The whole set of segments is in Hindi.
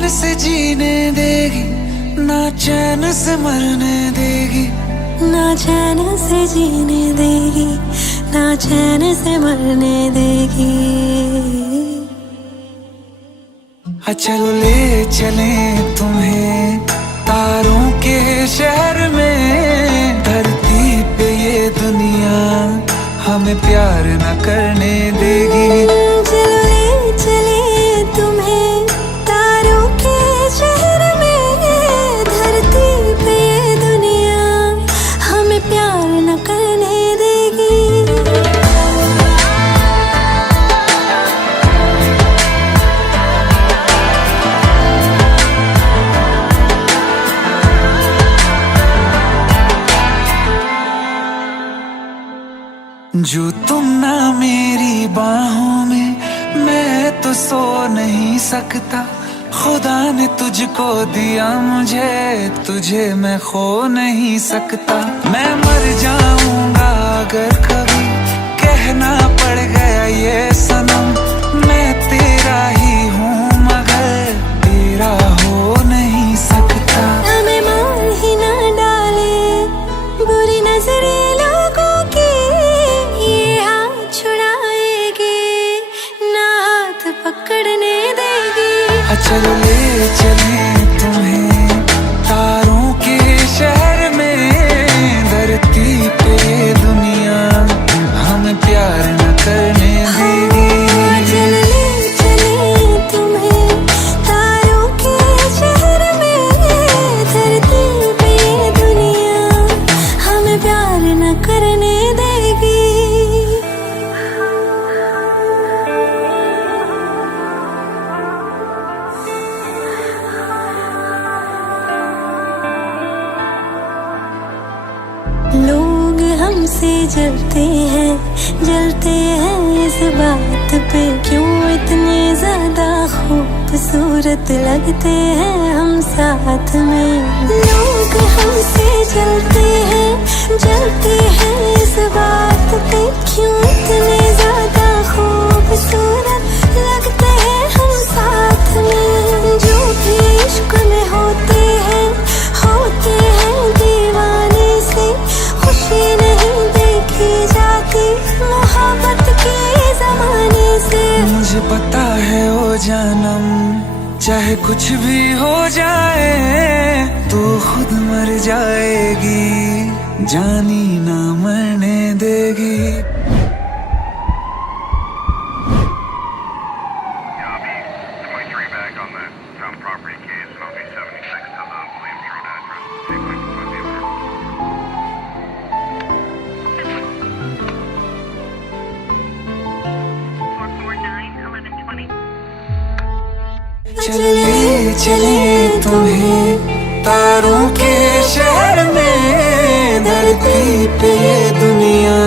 चैन से जीने देगी, ना चैन से मरने देगी, ना चैन से जीने देगी, ना चैन से मरने देगी। चलो ले चले तुम्हें तारों के शहर में, धरती पे ये दुनिया हमें प्यार न करने देगी। चलो ले चले तुम्हें तारों के शहर में, धरती पे ये दुनिया हमें प्यार न करने देगी। जो तुम ना मेरी बाहों में, मैं तो सो नहीं सकता। खुदा ने तुझको दिया मुझे, तुझे मैं खो नहीं सकता। मैं मर जाऊंगा अगर कभी कहना पड़ गया ये सनम, मैं तेरा ही हूँ मगर तेरा हो नहीं सकता। हमें मार ही ना डाले बुरी नजरें लोगों की, ये हाथ छुड़ाएगी ना हाथ पकड़ने देगी। चलो ले चले तुम्हें तारों के शहर में, धरती पे दुनिया हमें प्यार न करने देगी। चलो ले चले तुम्हें तारों के शहर में, धरती पे दुनिया हमें प्यार न करने देगी। लोग हमसे जलते हैं इस बात पे, क्यों इतने ज्यादा खूबसूरत लगते हैं हम साथ में। लोग हमसे जलते हैं इस बात पे, क्यों इतने ज्यादा खूबसूरत लगते हैं हम साथ में। जो भी इश्क में होते हैं दीवाने से, खुशी नहीं देखी जाती मोहब्बत के ज़माने से। मुझे पता है ओ जानम, चाहे कुछ भी हो जाए तू खुद मर जाएगी, जानी ना मरने देगी। चले चले तुम्हें तारों के शहर में, धरती पे दुनिया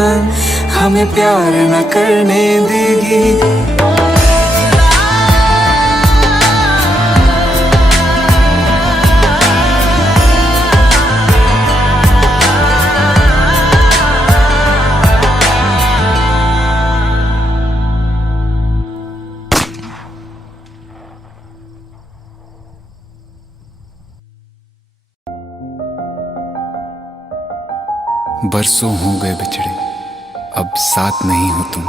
हमें प्यार न करने देगी। बरसों हो गए बिछड़े, अब साथ नहीं हो तुम,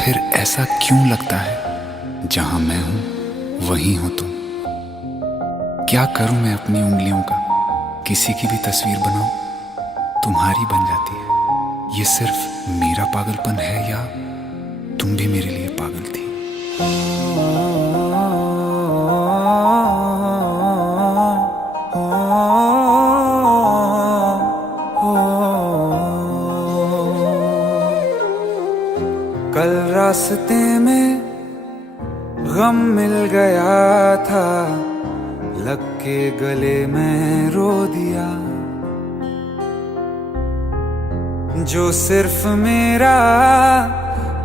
फिर ऐसा क्यों लगता है जहां मैं हूं वहीं हो तुम। क्या करूं मैं अपनी उंगलियों का, किसी की भी तस्वीर बनाऊं तुम्हारी बन जाती है। ये सिर्फ मेरा पागलपन है या तुम भी मेरे लिए पागल थी। कल रास्ते में गम मिल गया था, लग के गले में रो दिया। जो सिर्फ मेरा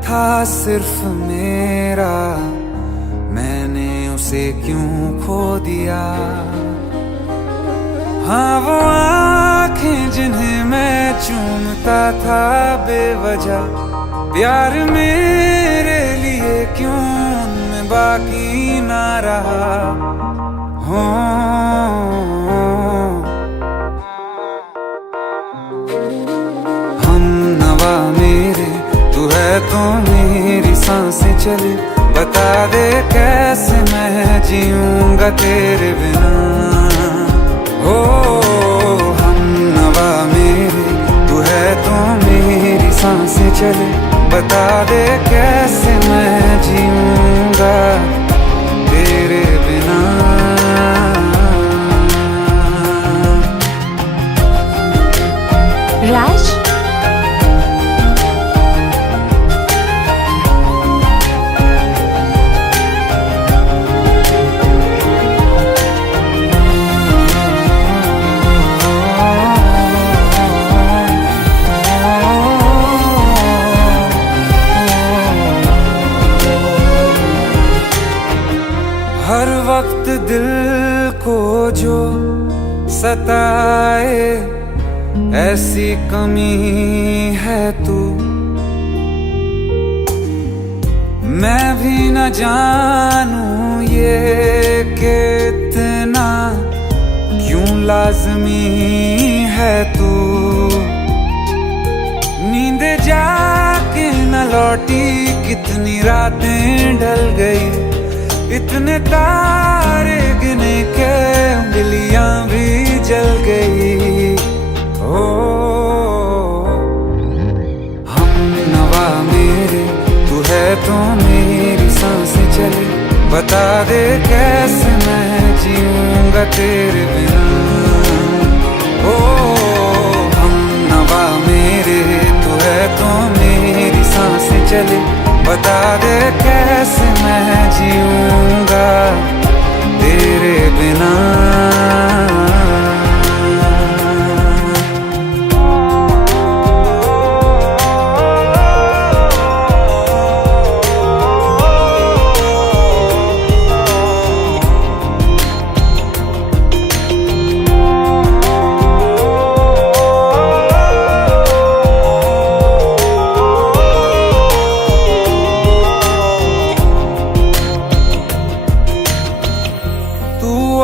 था, सिर्फ मेरा, मैंने उसे क्यों खो दिया। हाँ वो आँखें जिन्हें मैं चूमता था बेवजह, प्यार मेरे लिए क्यों उनमें बाकी ना रहा हो। हम नवा मेरे तू है तो मेरी सांसें चले, बता दे कैसे मैं जीऊंगा तेरे बिना। हो हम नवा मेरे तू है तो मेरी सांसें चले, बता दे कैसे मैं जीऊंगा तेरे बिना। राज, हर वक्त दिल को जो सताए ऐसी कमी है तू, मैं भी न जानूं ये कि इतना क्यों लाज़मी है तू। नींद जाके न लौटी कितनी रातें ढल गई, इतने तारे गिने के उंगलियां भी जल गई। ओ हम नवा मेरे तू है तो मेरी सांसें चले, बता दे कैसे मैं जीऊंगा तेरे बिना। ओ हम नवा मेरे तू है तो मेरी सांसें चले, बता दे कैसे मैं जीऊंगा तेरे बिना।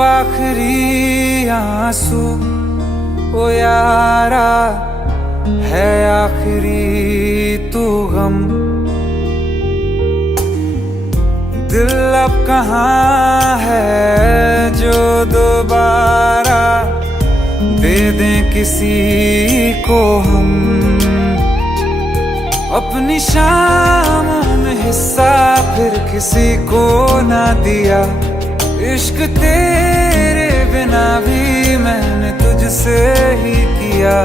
आखिरी आंसू ओ यारा है, आखिरी तू गम। दिल अब कहाँ है जो दोबारा दे दें किसी को हम। अपनी शामों में हिस्सा फिर किसी को ना दिया, इश्क तेरे बिना भी मैंने तुझसे ही किया।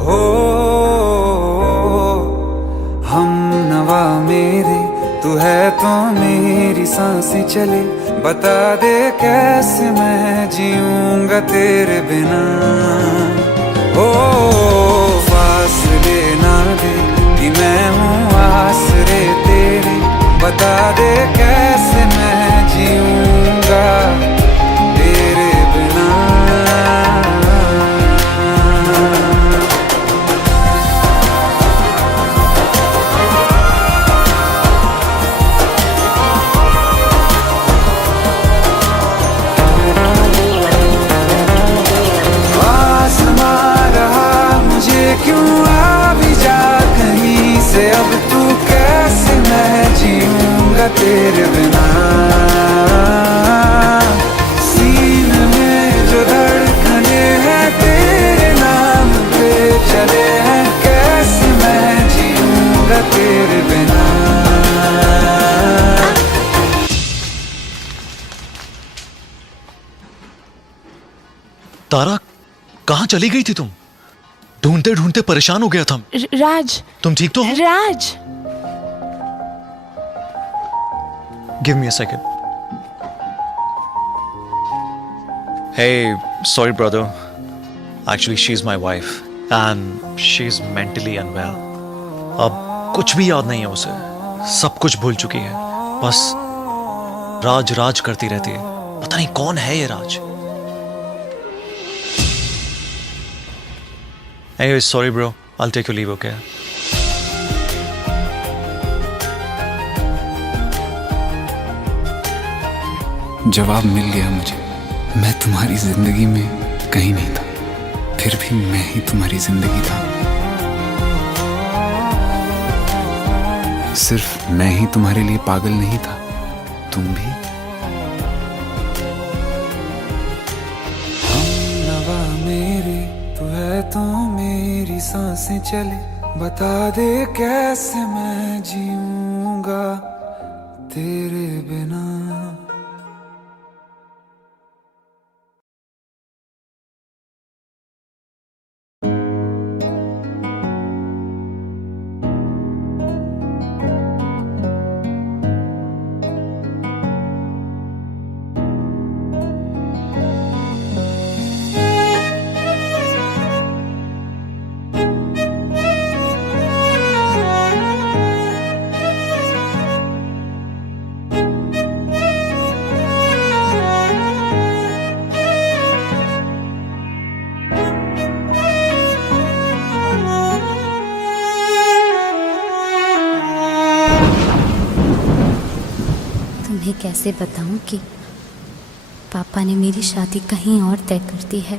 हो हम नवा मेरे तू है तो मेरी सांसें चले, बता दे कैसे मैं जीऊंगा तेरे बिना। ओ फासले ना दे कि मैं हूँ आसरे तेरे, बता दे कैसे मैं जीऊंगा तेरे बिना। आसमां रहा मुझे क्यों आ भी जा कहीं से, अब तू कैसे मैं जीऊंगा तेरे बिना। सीने में जो धड़कने हैं तेरे नाम पे चले हैं, कैसे मैं जीऊंगा तेरे बिना। तारा, कहाँ चली गई थी तुम? ढूंढते ढूंढते परेशान हो गया था। राज, तुम ठीक तो हो? राज, Give me a second. Hey, sorry brother. Actually, she's my wife and she's mentally unwell. अब कुछ भी याद नहीं है उसे, सब कुछ भूल चुकी है, बस राज राज करती रहती है। पता नहीं कौन है ये राज। Anyway, sorry bro. I'll take your leave, okay? जवाब मिल गया मुझे। मैं तुम्हारी जिंदगी में कहीं नहीं था, फिर भी मैं ही तुम्हारी जिंदगी था। सिर्फ मैं ही तुम्हारे लिए पागल नहीं था, तुम भी। हमनवा मेरी तू है तो मेरी सांसें चले, बता दे कैसे मैं जीऊंगा तेरे बिना। तुम्हें कैसे बताऊं कि पापा ने मेरी शादी कहीं और तय कर दी है।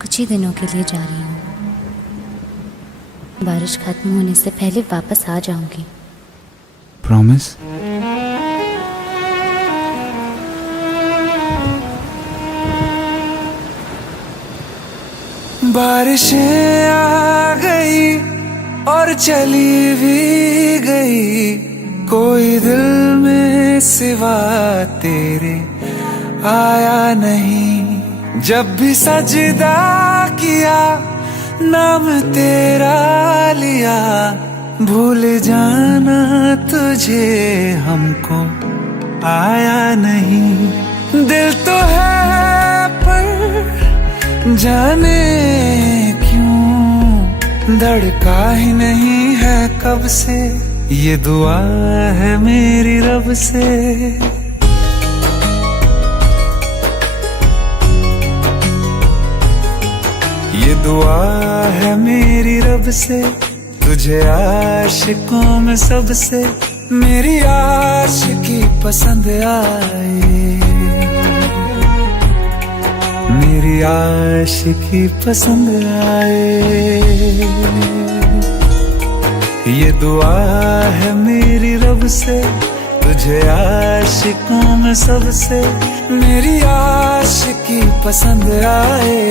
कुछ ही दिनों के लिए जा रही हूँ, बारिश खत्म होने से पहले वापस आ जाऊंगी। प्रॉमिस? बारिशें आ गई और चली भी गई, कोई दिल में सिवा तेरे आया नहीं। जब भी सजदा किया नाम तेरा लिया, भूल जाना तुझे हमको आया नहीं। दिल तो है पर जाने क्यों धड़का ही नहीं है कब से, ये दुआ है मेरी रब से। ये दुआ है मेरी रब से, तुझे आशिकों में सबसे मेरी आशिकी पसंद आए, मेरी आशिकी पसंद आए। ये दुआ है मेरी रब से, तुझे आशिकों में सबसे मेरी आशिकी पसंद आए,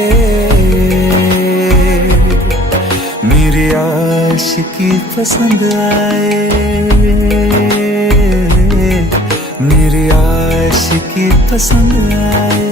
मेरी आशिकी पसंद आए, मेरी आशिकी पसंद आए।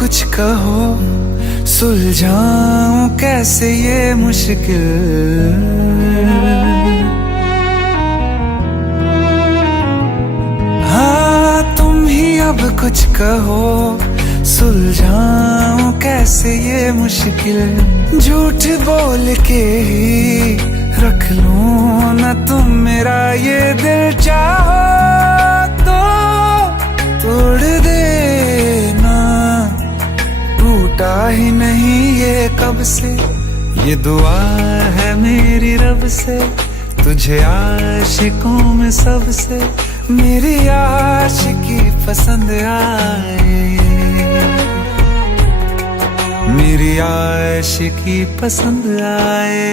कुछ कहो सुलझाऊं कैसे ये मुश्किल, हाँ तुम ही अब कुछ कहो सुलझाऊं कैसे ये मुश्किल। झूठ बोल के ही रख लूं ना तुम मेरा ये दिल, चाहो तो तोड़ देना, टूटा ही नहीं ये कब से। ये दुआ है मेरी रब से, तुझे आशिकों में सबसे मेरी आशिकी पसंद आए, मेरी आशिकी पसंद आए,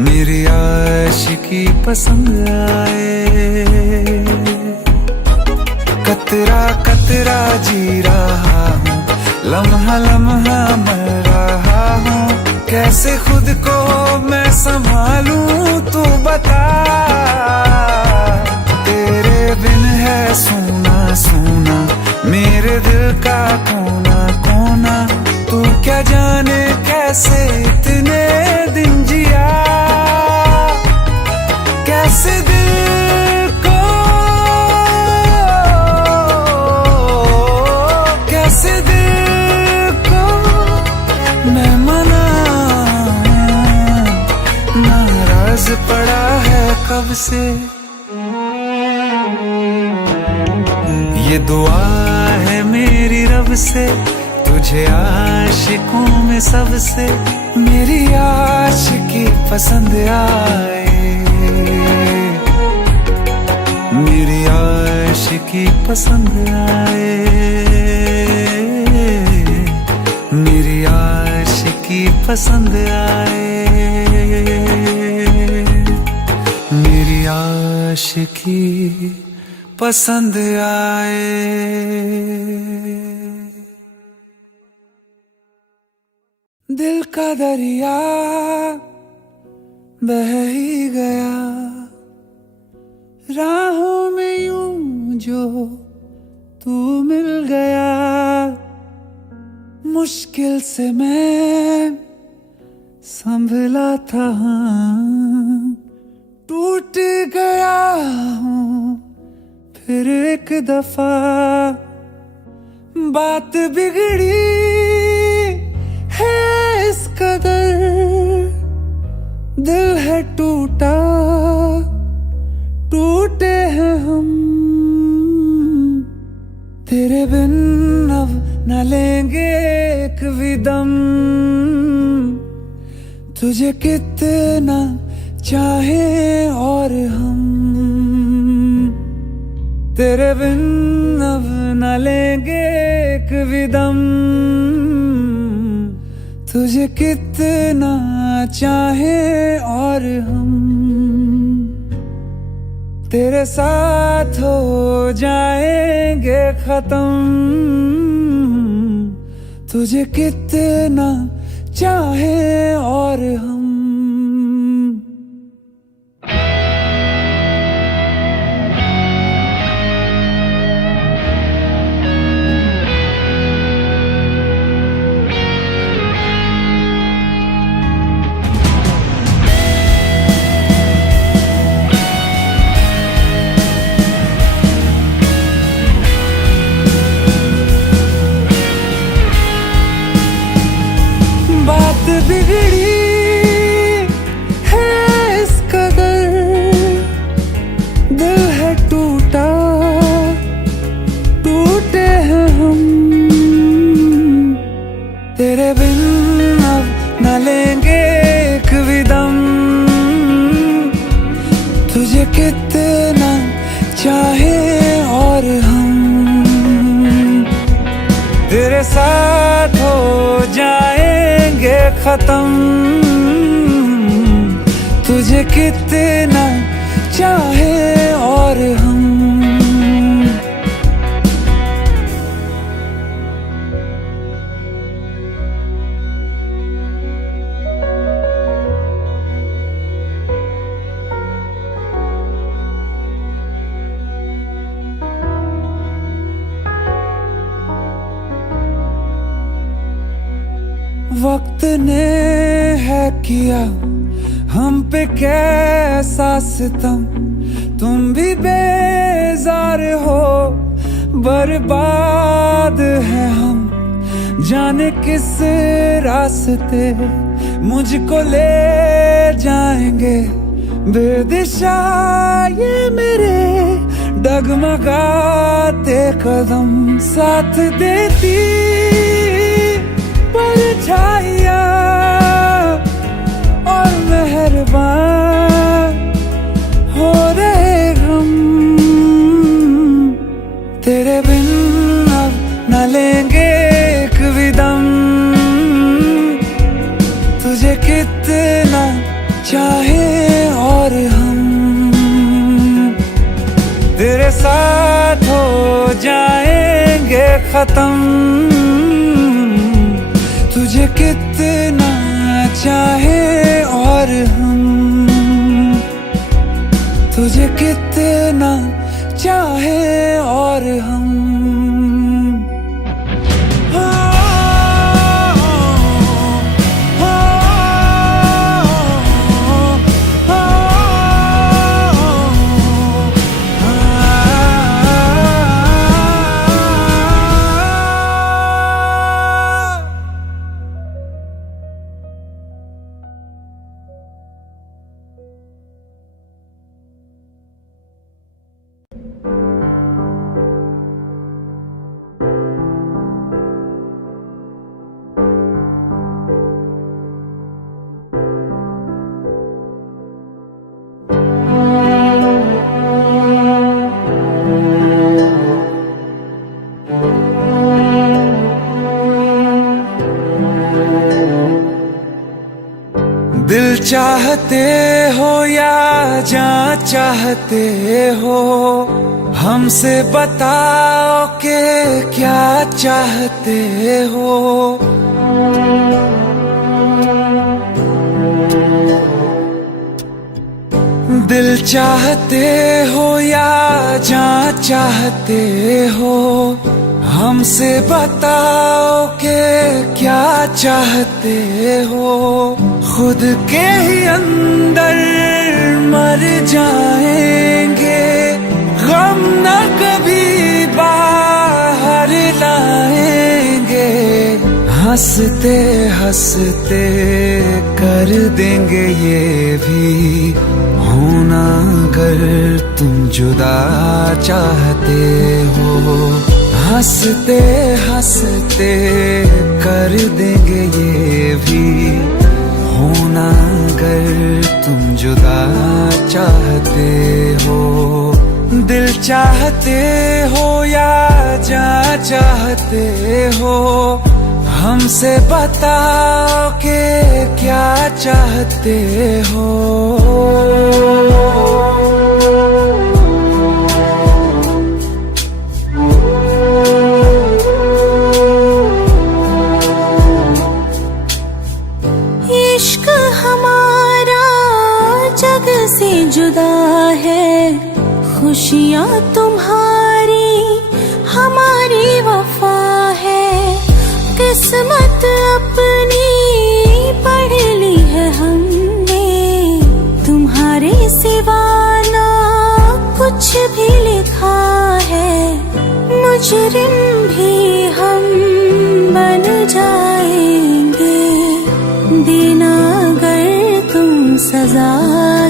मेरी आशिकी पसंद आए। कतरा कतरा जी रहा हूँ, लम्हा लम्हा मर रहा हूँ, कैसे खुद को मैं संभालूं तू बता। तेरे बिन है सूना सूना मेरे दिल का कोना कोना, तू क्या जाने कैसे इतने दिन जिया, कैसे दिल को कैसे दिल को मैं मनाऊं, जब से। ये दुआ है मेरी रब से, तुझे आशिकों में सबसे मेरी आशिकी पसंद आए, मेरी आशिकी पसंद आए, मेरी आशिकी पसंद आए, मेरी आशिकी पसंद आए। दिल का दरिया बह ही गया, राहों में यूं जो तू मिल गया, मुश्किल से मैं संभला था, टूट गया हूँ फिर एक दफा, बात बिगड़ी है इस कदर, दिल है टूटा, टूटे हैं हम, तेरे बिन अब न लेंगे एक भी दम, तुझे कितना चाहे और हम, तेरे बिन अब न लेंगे एक भी दम, तुझे कितना चाहे और हम, तेरे साथ हो जाएंगे खत्म, तुझे कितना चाहे और हम। बिगड़ी है इस कदर, दिल है टूटा, टूटे हैं हम, तेरे बिन अब न लेंगे एक भी दम, तुझे कितना चाहे और हम, तेरे साथ हो जाएंगे खत्म, तुझे कितना चाहे और हम। वक्त ने है किया हम पे कैसा सितम, तुम भी बेजार हो, बर्बाद है हम, जाने किस रास्ते मुझको ले जाएंगे, बेदिशा ये मेरे डगमगाते कदम, साथ देती परछाइयाँ और मेहरबान हो रहे हम, तेरे बिन अब न लेंगे एक भी दम, तुझे कितना चाहे और हम, तेरे साथ हो जाएंगे खत्म, तुझे कितना चाहे और हम, तुझे कितना चाहे और हम। चाहते हो या जान चाहते हो, हमसे बताओ कि क्या चाहते हो। दिल चाहते हो या जान चाहते हो, हमसे बताओ कि क्या चाहते हो। खुद के ही अंदर मर जाएंगे, गम न कभी बाहर लाएंगे। हंसते हंसते कर देंगे ये भी होना, अगर तुम जुदा चाहते हो। हंसते हंसते कर देंगे ये भी होना, अगर तुम जुदा चाहते हो। दिल चाहते हो या जान चाहते हो, हमसे बताओ कि क्या चाहते हो। इश्क हमारा जग से जुदा है, खुशियाँ तुम्हारी हमारी वफा है। किस्मत अपनी पढ़ ली है हमने, तुम्हारे सिवा ना कुछ भी लिखा है। मुजरिम भी हम बन जाएंगे, देना अगर तुम सजा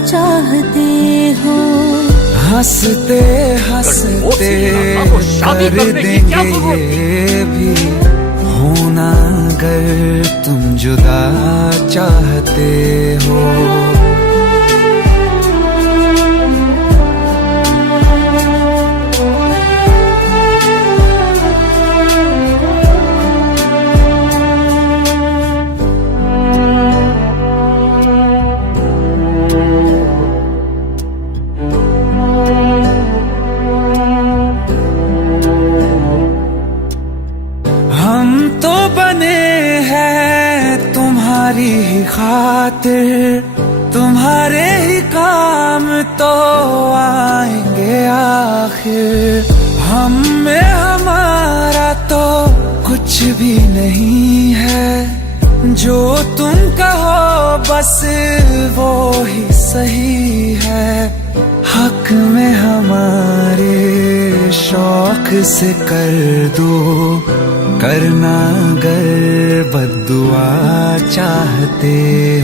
चाहते हो। हंसते हंसते कर देंगे ये भी होना, अगर तुम जुदा चाहते हो। हम तो बने हैं तुम्हारी ही खातिर, तुम्हारे ही काम तो आएंगे आखिर। हम में हमारा तो कुछ भी नहीं है, जो तुम कहो बस वो ही सही है। हक में हमारे शौक से कर दो, करना अगर बद्दुआ चाहते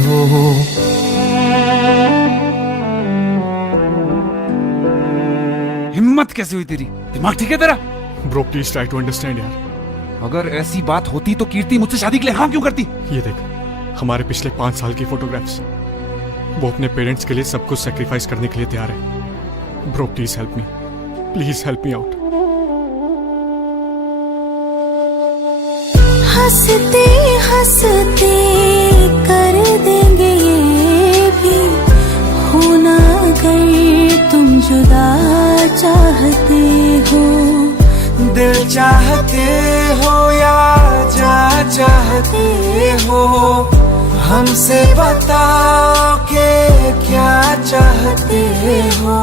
हो। हिम्मत कैसे हुई तेरी? दिमाग ठीक है तेरा? Bro please try to understand यार। अगर ऐसी बात होती तो कीर्ति मुझसे शादी के लिए हाँ क्यों करती? ये देख, हमारे पिछले 5 साल की फोटोग्राफ्स, वो अपने पेरेंट्स के लिए सब कुछ सेक्रीफाइस करने के लिए तैयार है। Bro please help me, please help me out. हंसते हंसते कर देंगे ये भी होना, अगर तुम जुदा चाहते हो। दिल चाहते हो या जान चाहते हो, हमसे बताओ कि क्या चाहते हो।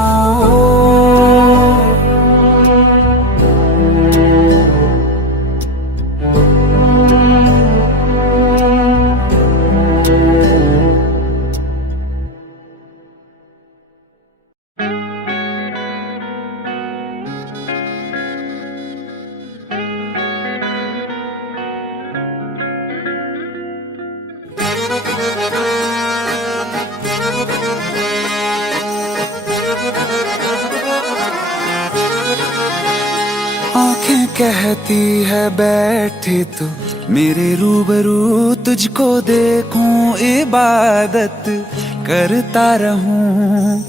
आंखें कहती है बैठे तू मेरे रूबरू, तुझको देखूं इबादत करता रहूं।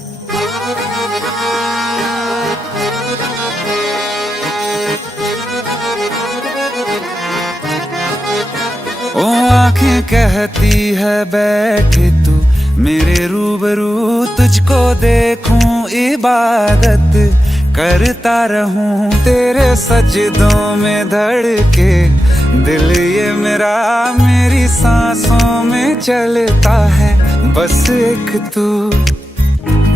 ओ आंखें कहती है बैठे तू मेरे रूबरू तुझको देखूं, इबादत करता रहूं तेरे सजदों में धड़के दिल ये मेरा, मेरी सांसों में चलता है बस एक तू।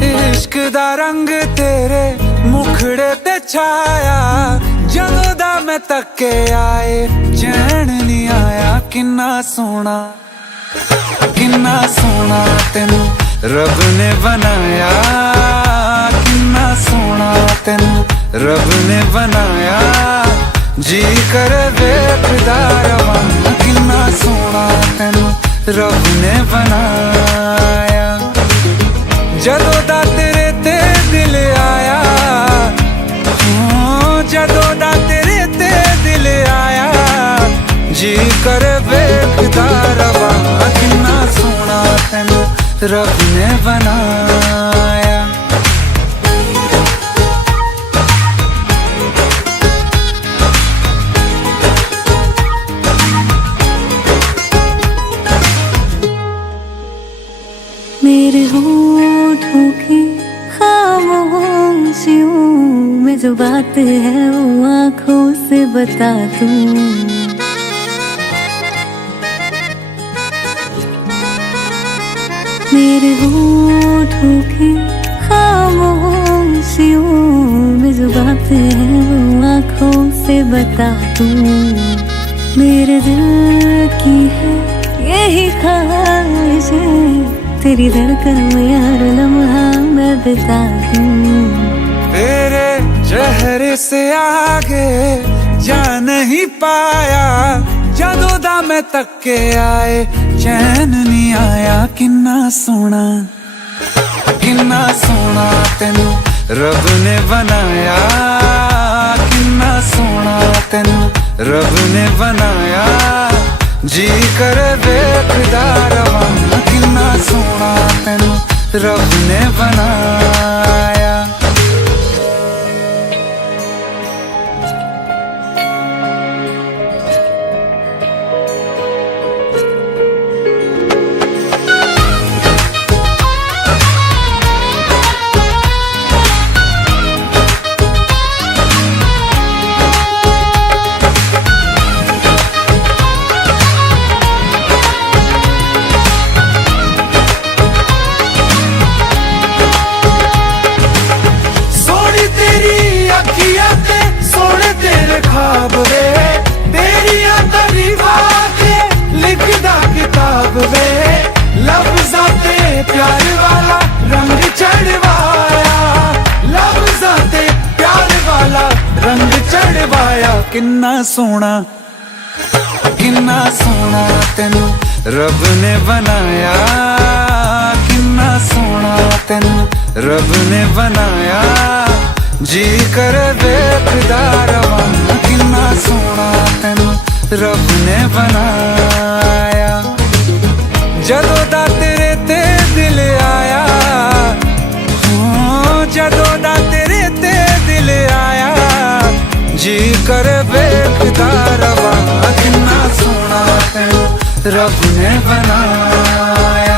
इश्क दा रंग तेरे मुखड़े ते छाया, जदों दा मैं तके आए चैन नहीं आया। किन्ना सोना तेनू रब ने बनाया, किन्ना सोना तेनू रब ने बनाया। जी कर वेखदा रवां, किन्ना सोना तेनू रब ने बनाया। जदों दा तेरे ते दिल आया, जदों दा तेरे ते दिल आया। जी कर वेखदा रवां, किन्ना सोना तेनू रब ने बनाया। मेरे होठों की खामोशियों में जो बात है वो आँखों से बता दूं। मेरे होठों की खामोशियों में जो बात है वो आँखों से बता दूं। मेरे दिल की है यही ख्वाहिश है, तेरी धड़कन में हर लम्हा मैं बिता दूं। तेरे चेहरे से आगे जा नहीं पाया, जदों दा मैं तके आए चैन नहीं आया। किन्ना सोना तेनू रब ने बनाया, किन्ना सोना तेनू रब ने बनाया। जी कर वेखदा रवां, किन्ना सोना तेनू रब ने बनाया। प्यार वाला रंग चढ़वाया, लफ्ज़ां ते प्यार वाला रंग चढ़वाया। किन्ना सोना तेनू रब ने बनाया, किन्ना सोना तेनू रब ने बनाया। जी कर वेखदा रवां, किन्ना सोना तेनू रब ने बनाया। जदों दा तेरे ते दिल आया, जदों दा तेरे ते दिल आया। जी कर वेखदा रवां, किन्ना सोना तेनू रब ने बनाया।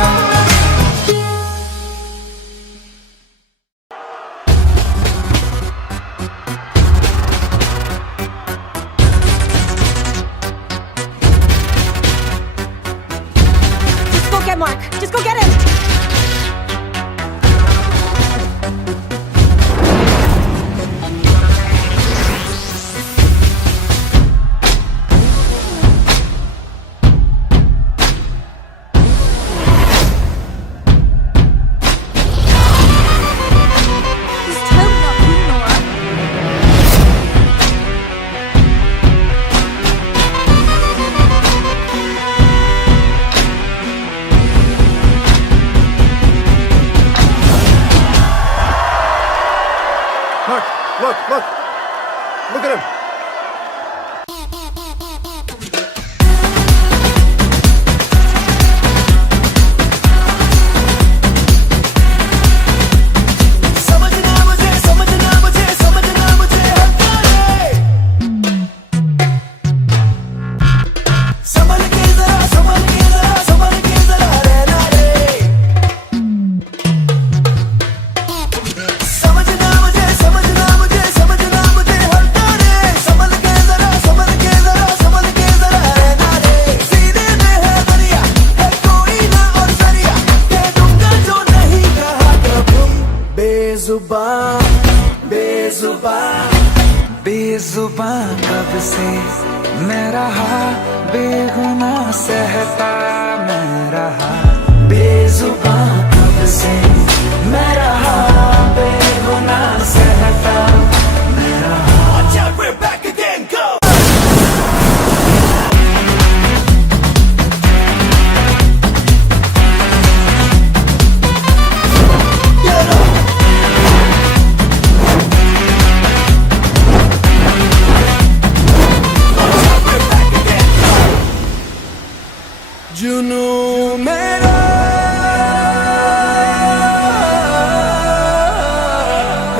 Mark, just go get him! Look at him. Bezubaan कब से मैं रहा, बेगुनाह सहता मैं रहा। बेजुबां कब से मैं रहा, बेगुनाह सहता मैं रहा। जुनू मेरा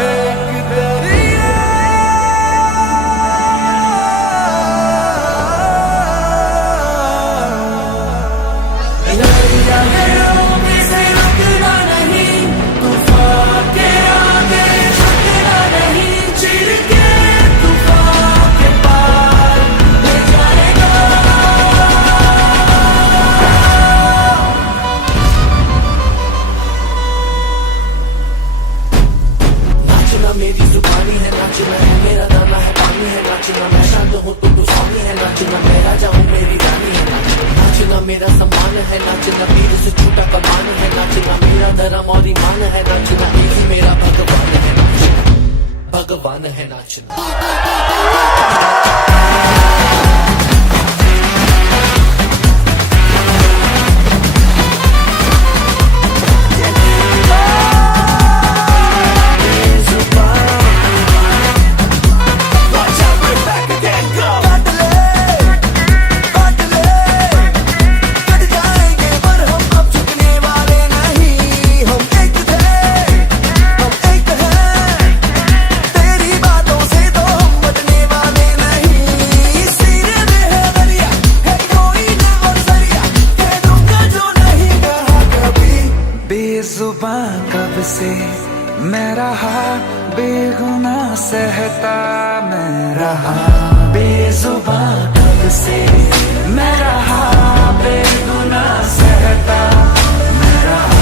एक दरिया, दरिया में से रुकना नहीं, तूफान के आगे झुकना नहीं, चिर के तूफान के पार ले जाएगा। नाचना मेरी जुबानी है, नाचना है मेरा दाना है, पानी है नाचना। मैं शांत हूँ तो तूफानी है नाचना, मैं राजा हूँ मेरी रानी है नाचना। नाचना मेरा सम्मान है नाचना, वीर से छूटा कमान है नाचना। मेरा धर्म और ईमान है नाचना, यही मेरा भगवान है नाचना, भगवान है नाचना। बेजुबां कब से मैं रहा, बेगुनाह सहता मैं रहा। बेजुबां कब से मैं रहा, बेगुनाह सहता मैं रहा।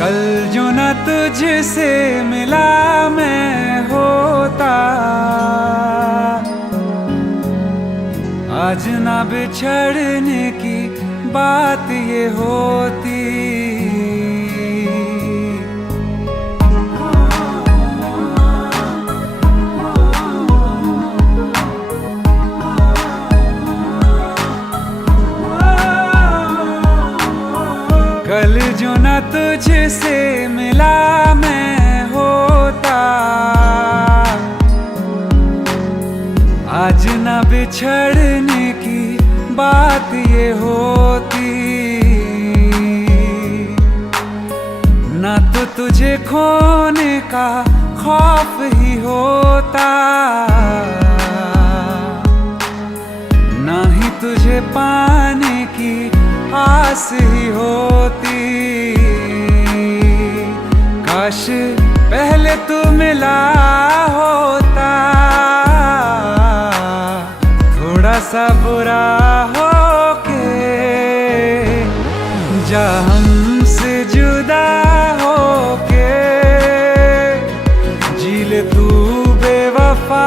कल जो न तुझसे मिला मैं होता, आज ना बिछड़ने की बात ये होती। कल जो न तुझसे मिला मैं होता, आज न बिछड़ने की बात ये होती। न तो तुझे खोने का खौफ ही होता, न ही तुझे पाने की आस ही होती। काश पहले तू मिला होता, थोड़ा सा बुरा होके जा हमसे जुदा होके। जी ले तू बेवफा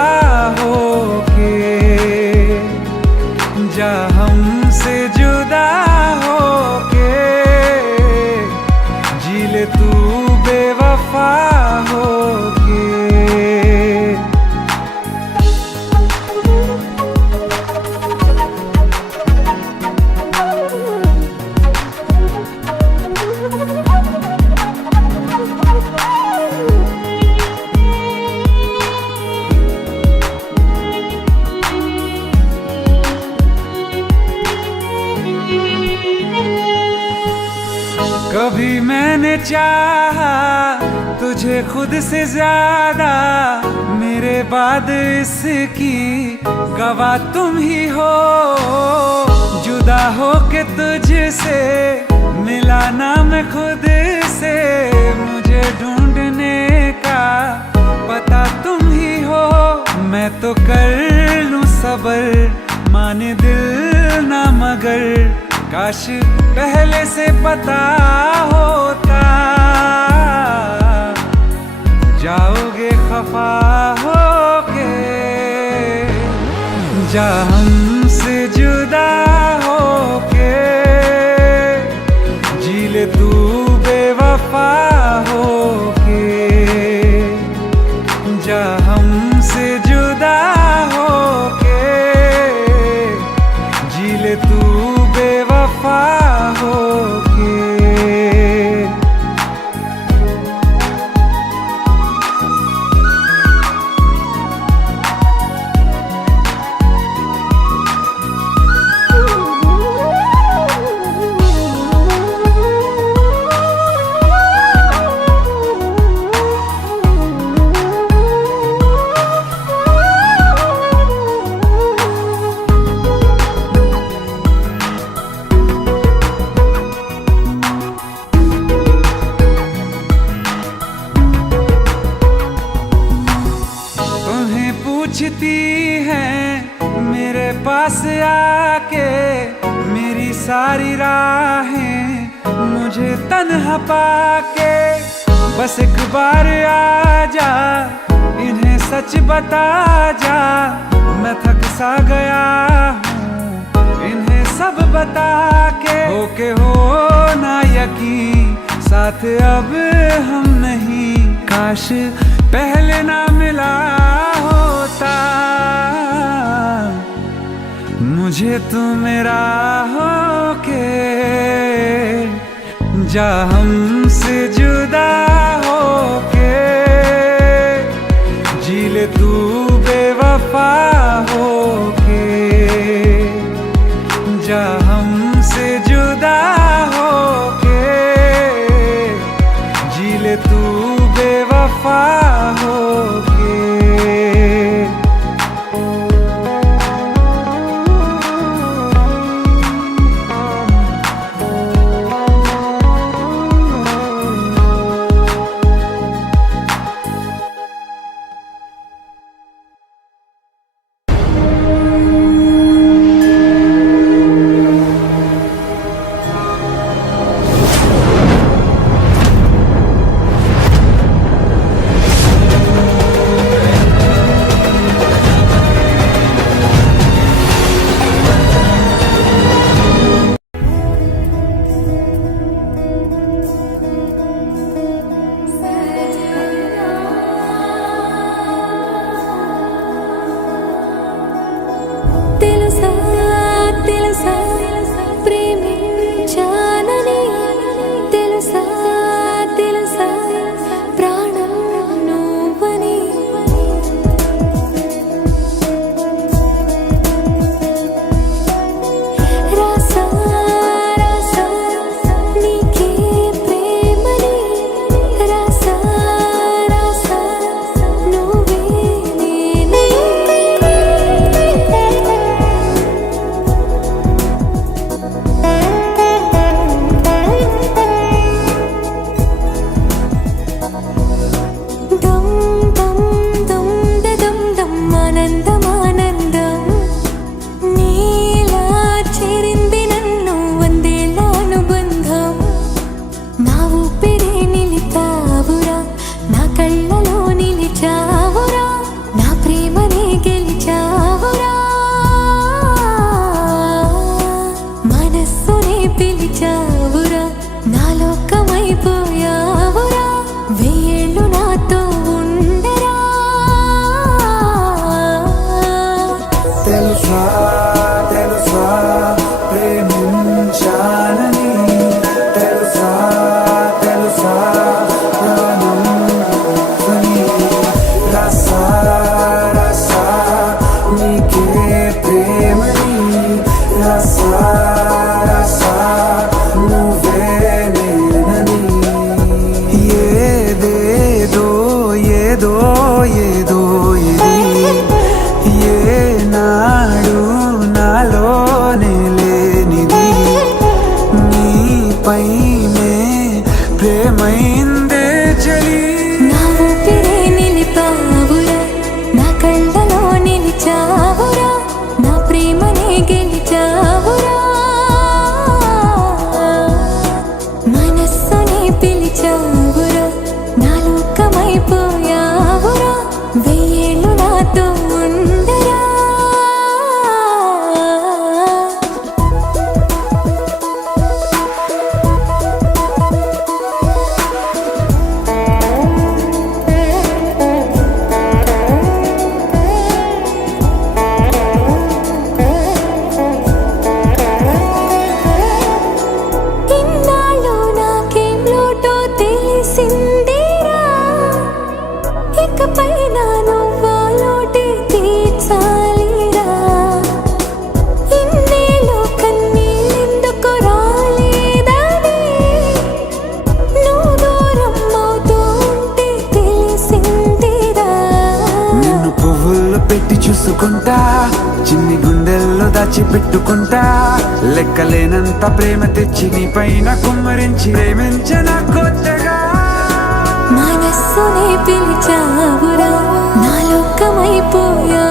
हो चाहा तुझे खुद से ज्यादा, मेरे बाद इसकी गवाह तुम ही हो। जुदा हो के तुझसे मिला ना मैं खुद से, मुझे ढूंढने का पता तुम ही हो। मैं तो कर लूं सबर, माने दिल ना मगर, काश पहले से पता होता। जाओगे खफा होके, जा हमसे जुदा होके, जी ले तू बेवफा होके। जा हमसे जुदा होके, जी ले तू बेवफा होके। पूछती हैं मेरे पास आके, मेरी सारी राहें मुझे तन्हा पाके। बस एक बार आ जा, इन्हें सच बता जा, मैं थक सा गया हूँ इन्हें सब बता के। होके हो ना यकीन, साथ अब हम नहीं, काश पहले ना मिला होता। मुझे तू मेरा होके, जा हमसे जुदा होके, जी ले तू बेवफा होके। जा हमसे जुदा होके, जी ले तू बेवफा होके। ఏనాడు నాలోనే లేనిది నీపైనే ప్రేమైందే చలి నా ఊపిరే నిలిపావురా నా కళ్ళలో నిలిచావురా నా ప్రేమనే గెలిచావురా మనస్సుని పిలిచావురా నా లోకమైపోయావురా వెయ్యేళ్ళు నాతో ఉండరా ఇన్నాళ్ళు నాకేం లోటో తెలిసిందిరా ఇకపై నా నువ్వా లోటే తీర్చాలిరా ఇన్నేళ్ళు కన్నీళ్ళెందుకు రాలేదని నువ్వు దూరం అవుతూ ఉంటే తెలిసిందిరా నిన్ను పువ్వుల్లో పెట్టి చూసుకుంటా చిన్ని గుండెల్లో దాచిపెట్టుకుంటా లెక్కలేనంత ప్రేమ తెచ్చి నీ పైన కుమ్మరించి ప్రేమించన కొత్తగా మనస్సునే పిలిచావురా నా లోకమైపోయా